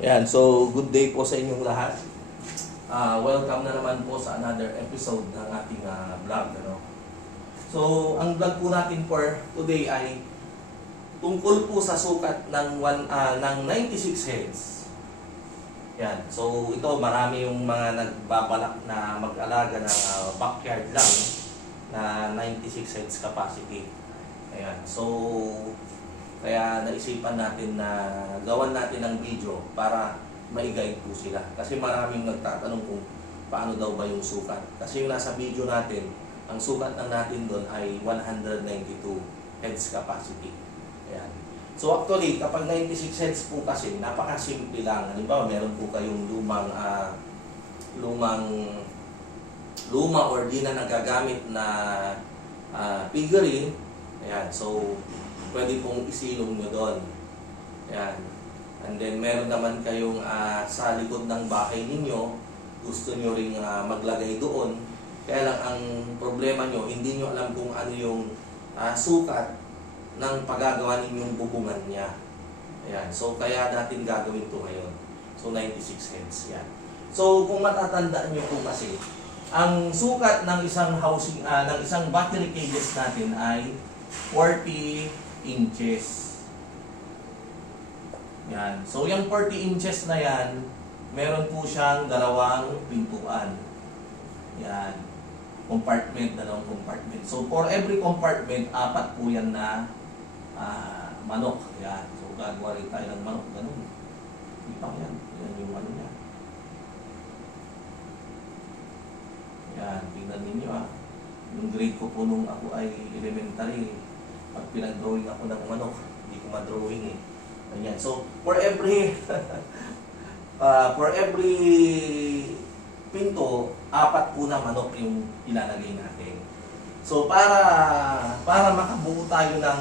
Ayan, so good day po sa inyong lahat. Welcome na naman po sa another episode ng ating vlog. So, ang vlog po natin for today ay tungkol po sa sukat ng 96 heads. Ayan, so ito marami yung mga nagbabalak na mag-alaga ng backyard lang na 96 heads capacity. Ayan, so kaya naisipan natin na gawan natin ng video para ma-guide po sila. Kasi maraming nagtatanong kung paano daw ba yung sukat. Kasi yung nasa video natin, ang sukat ng natin doon ay 192 heads capacity. Ayan. So actually, kapag 96 heads po kasi, napakasimple lang. Halimbawa, meron po kayong luma or di na nagagamit na figurine. Ayan, so pwede pong isilong nyo doon. Ayan. And then meron naman kayong sa likod ng bahay ninyo, gusto nyo ring maglagay doon. Kaya lang ang problema nyo, hindi nyo alam kung ano yung sukat ng paggagawa ninyong bubungan niya. Ayan. So kaya natin gagawin to ngayon. So 96 heads. Yan. So kung matatandaan nyo po kasi, ang sukat ng isang housing, ng isang battery cages natin ay 40 inches. Yan. So, yung 40 inches na yan, meron po siyang dalawang pintuan. Yan. Compartment, dalawang compartment. So, for every compartment, 4 po yan na manok. Yan. So, gagawa rin tayo ng manok. Ganun. Hindi pa yan. Yan yung ano niya. Yan. Tingnan ninyo Yung grade ko po nung ako ay elementary, pag pinag-drawing ako ng manok, hindi ko ma-drawing Ganyan. So, for every pinto, 4 po na manok yung ilalagay natin. So, para makabuo tayo ng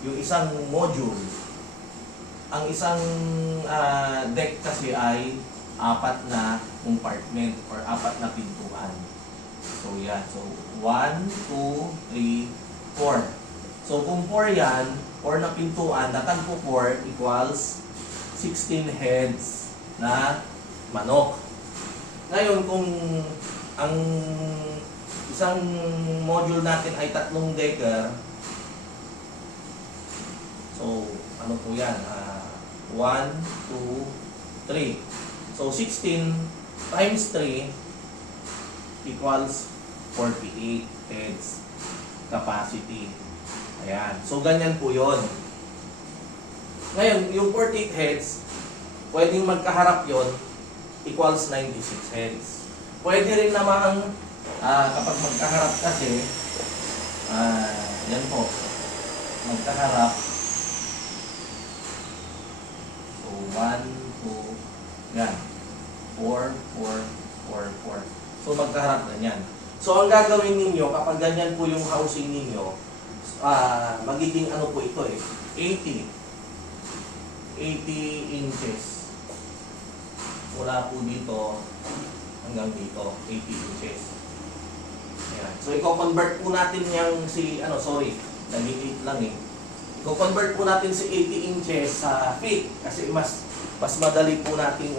yung isang module, ang isang deck kasi ay 4 na compartment or 4 na pintuan. So, yan. So, 1, 2, 3, 4. So, kung 4 yan, 4 na pintuan, natag po 4 equals 16 heads na manok. Ngayon, kung ang isang module natin ay 3 decker, so, ano po yan? 1, 2, 3. So, 16 times 3 equals 48 heads capacity. Ayan. So, ganyan po yun. Ngayon, yung 48 heads, pwedeng magkaharap yon equals 96 heads. Pwede rin naman, kapag magkaharap kasi, yan po, magkaharap. So, 1, 2, yan. 4, 4, 4, 4. So, magkaharap ganyan. So, ang gagawin ninyo, kapag ganyan po yung housing ninyo, magiging ano po ito 80 inches. Mula po dito hanggang dito, 80 inches. Ayan. So, i-convert po natin yung nag-8 lang I-convert po natin si 80 inches sa feet kasi mas madali po nating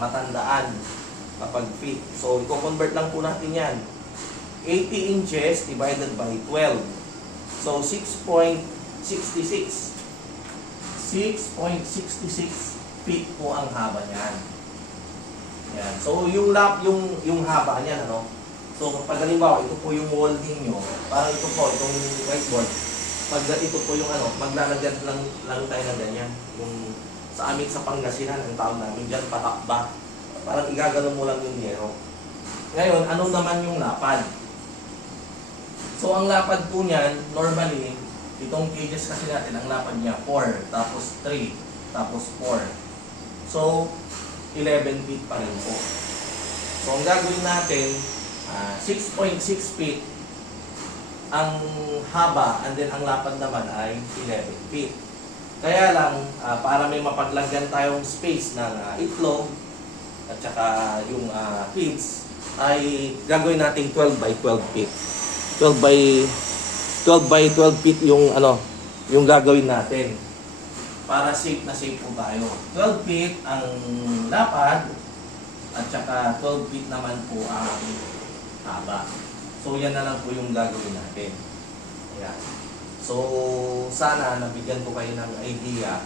matandaan kapag feet. So, i-convert lang po natin yan. 80 inches divided by 12. So, 6.66 feet po ang haba niyan. Yan. So, yung haba niyan, So, pag halimbawa, ito po yung wall ninyo, parang ito po, itong whiteboard. Pag ito po yung maglalagyan lang tayo ng ganyan. Yung sa amin sa Pangasinan, ang tawag namin dyan, patakba. Parang igagano mo lang yung yero. Ngayon, anong naman yung lapad? So, ang lapad po niyan, normally, itong cages kasi natin, ang lapad niya, 4, tapos 3, tapos 4. So, 11 feet pa rin po. So, ang gagawin natin, 6.6 feet ang haba, and then ang lapad naman ay 11 feet. Kaya lang, para may mapaglagyan tayong space ng itlog, at saka yung feeds, ay gagawin natin 12 by 12 feet. 12 by 12 feet yung yung gagawin natin. para safe na safe po tayo. 12 feet ang lapad at saka 12 feet naman po ang haba. So yan na lang po yung gagawin natin. Ayan. So sana nabigyan ko kayo ng idea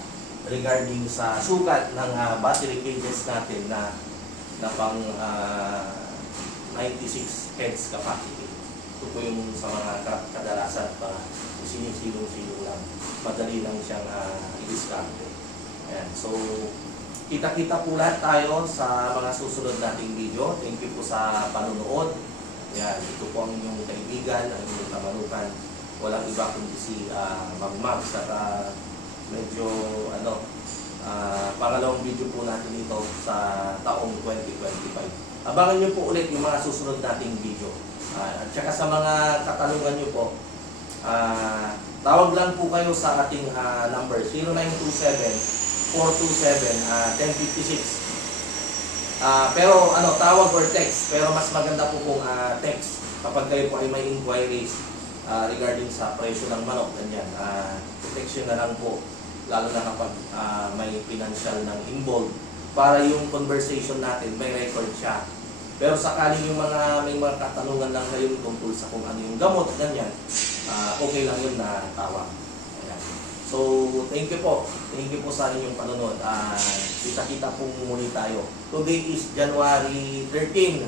regarding sa sukat ng battery cages natin na pang 96 heads capacity. Ito po yung sa mga kadalasan pa sinisilong-silong lang. Madali lang siyang i-discount. Ayan. So kita-kita po lahat tayo sa mga susunod nating video. Thank you po sa panonood. Ayan. Ito po ang inyong kaibigan, ang inyong kamanukan. Walang iba kundi si Ma'am Mags at medyo pangalawang video po natin ito sa taong 2025. Abangan nyo po ulit yung mga susunod nating video. At saka sa mga katanungan nyo po, tawag lang po kayo sa ating number 0927-427-1056. Pero tawag or text, pero mas maganda po kung text kapag kayo po ay may inquiries regarding sa presyo ng manok, ganyan. Text na lang po, lalo na kapag may financial ng involved, para yung conversation natin may record siya. Pero sakaling yung may mga katanungan lang kayo tungkol sa kung ano yung gamot, ganyan, okay lang yun na tawag. Ayan. So, thank you po. Thank you po sa inyong panonood. Kita-kita po muli tayo. Today is January 13,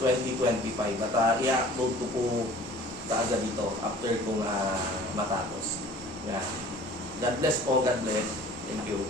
2025. At i-upload ko po kaagad dito after kong matapos. Ayan. God bless po, God bless. Thank you.